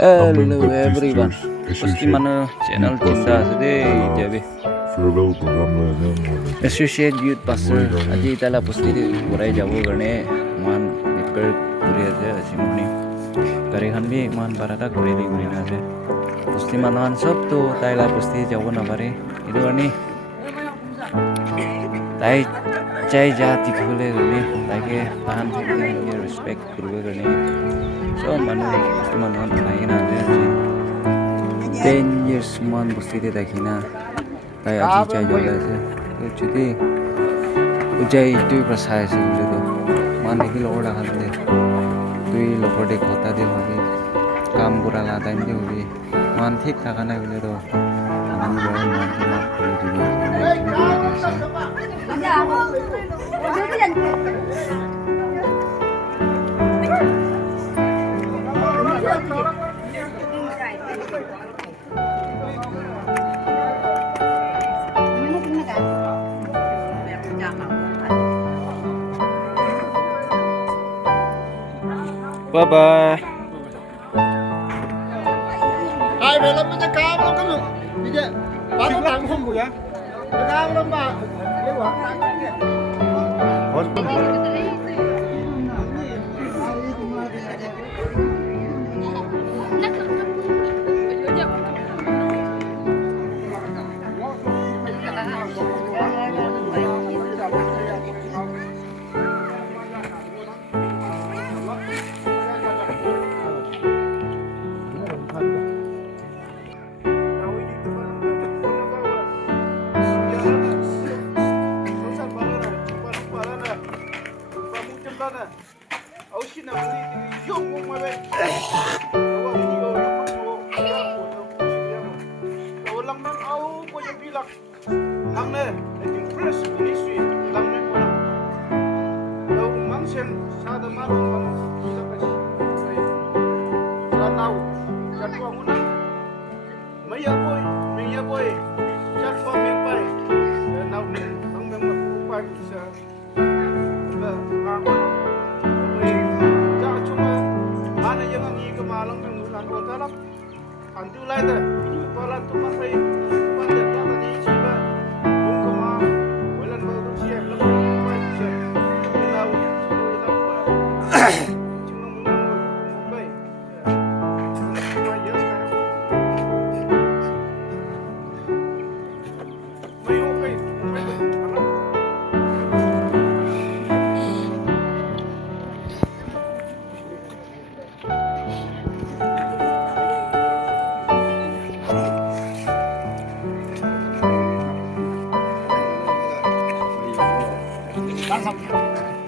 Hello everyone. Pasti mana channel Cinta Today jadi Associate Youth Pastor aji itala pasti burai jauh karena man nipper kuri aja simoni kari kan bi man parada kuri aja pasti manuan sob tu tayla pasti jauh nabari itu kan tay cai jati khule gani tage tahan thik respect kurbe gani so manu pasti manuan naik na aja 10 years man pasti dia dakina tay aji cai jauh aja jadi ujai itu percaya sih itu mana ini loh dah kan deh tuh loh dek kota deh lagi kam pura lah time deh lagi man ठीक था करना बोले तो हम बहुत मन से माफ करे juga bye bye. Ai về làm cái cá nó có được. Đi chứ. Bán nó tăng không vậy? Cái cá nó mà cái quả tăng cái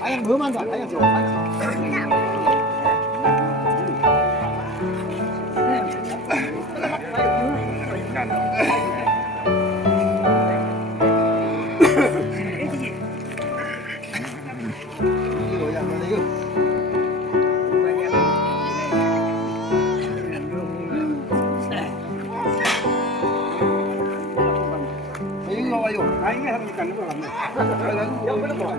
ayam bơm ăn rồi, ayam rồi. Anh nghe thằng cắn nó làm này. Giống với nó bỏ.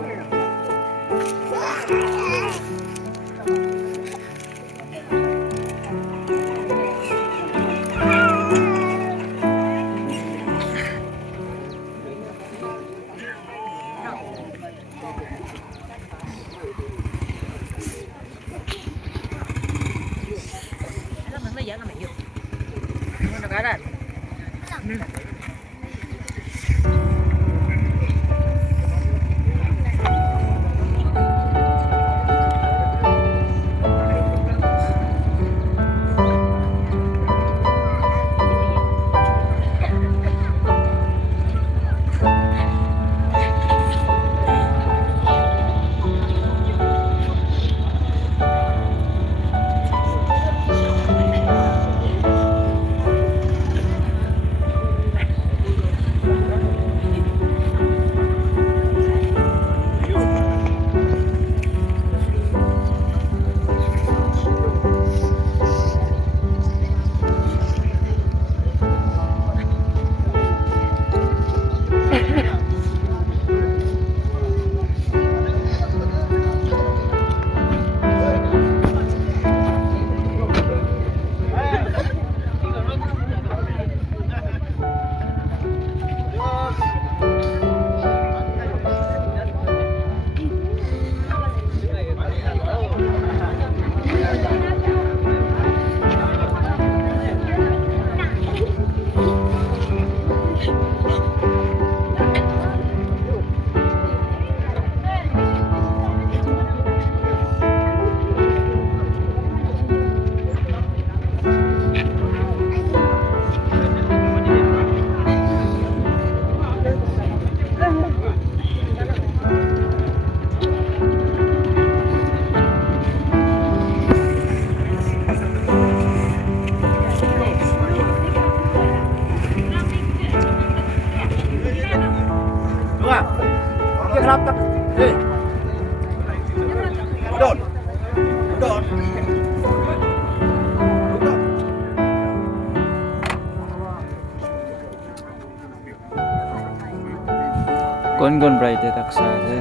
কোন ব্ৰাইডে তাক চাই আছে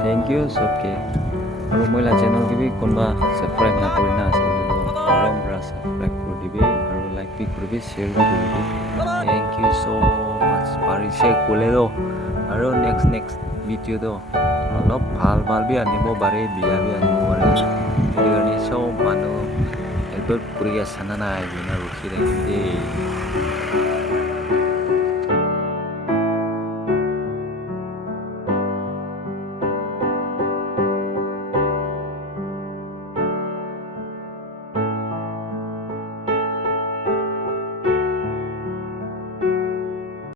thank you চবকে আৰু মই চেনেল কিবি কোনোবা ছাবস্ক্ৰাইব নকৰি না আছে গৰম পৰা ছাবস্ক্ৰাইব কৰি দিবি আৰু লাইক বি কৰিবি শ্বেয়াৰ বি কৰিবি থেংক ইউ চ' মাছ পাৰিছে ক'লেতো আৰু নেক্সট ভিডিঅ'টো অলপ ভাল বি আনিব পাৰে বিয়া বি আনিব পাৰে সেইটো কাৰণে চব মানুহ হেল্প কৰি আছে না নাই ৰখি থাকিম দেই